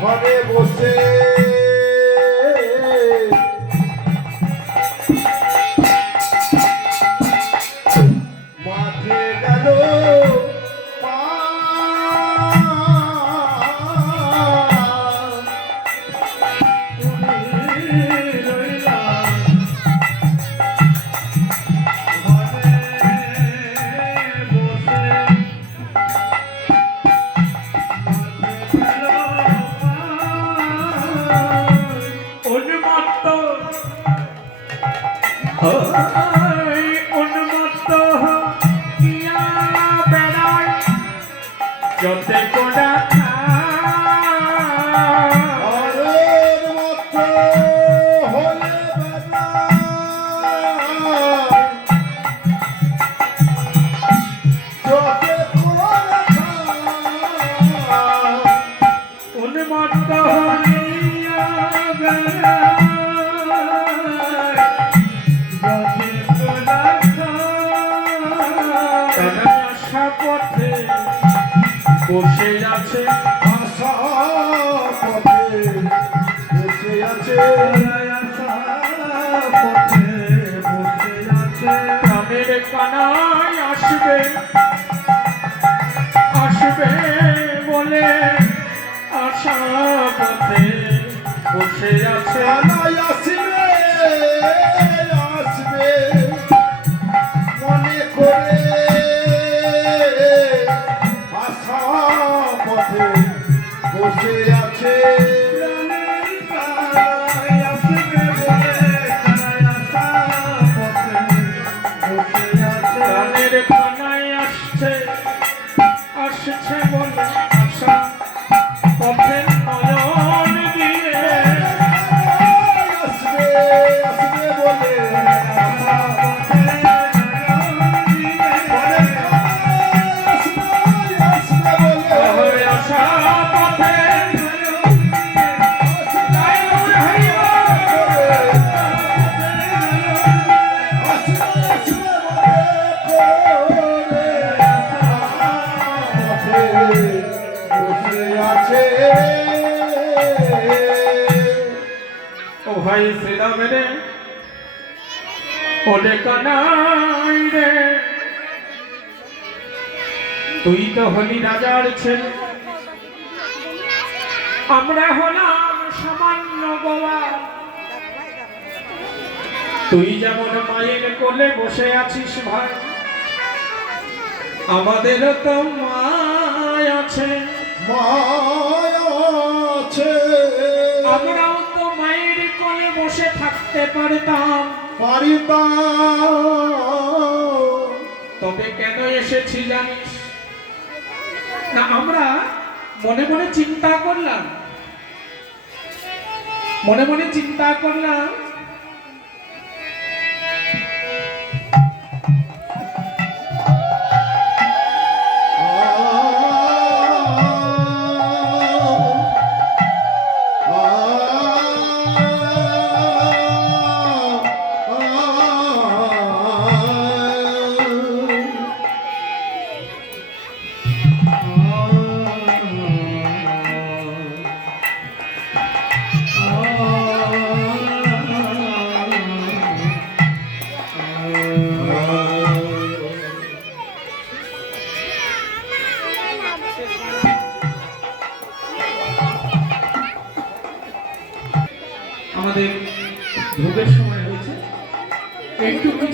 ঘরে বসে। উন্মত্ত বেড়ায়। যতে পথে, বসে আছে আশা পথে, বসে আছে প্রাণের কানায় আসবে আসবে বলে আশা পথে, বসে আছে আসবে। পথে বসে আছে। তুই তো হলি রাজার ছেলে। আমরা হলাম সামান্য গোয়া তুই যেমন মায়ের কোলে বসে আছিস ভাই আমাদেরও তো মায় আছে। আমরাও তো মায়ের কোলে বসে থাকতে পারতাম। তবে কেন এসেছি জানিস? না আমরা মনে মনে চিন্তা করলাম। মনে মনে চিন্তা করলাম আমাদের ভোগের সময় হয়েছে। একটু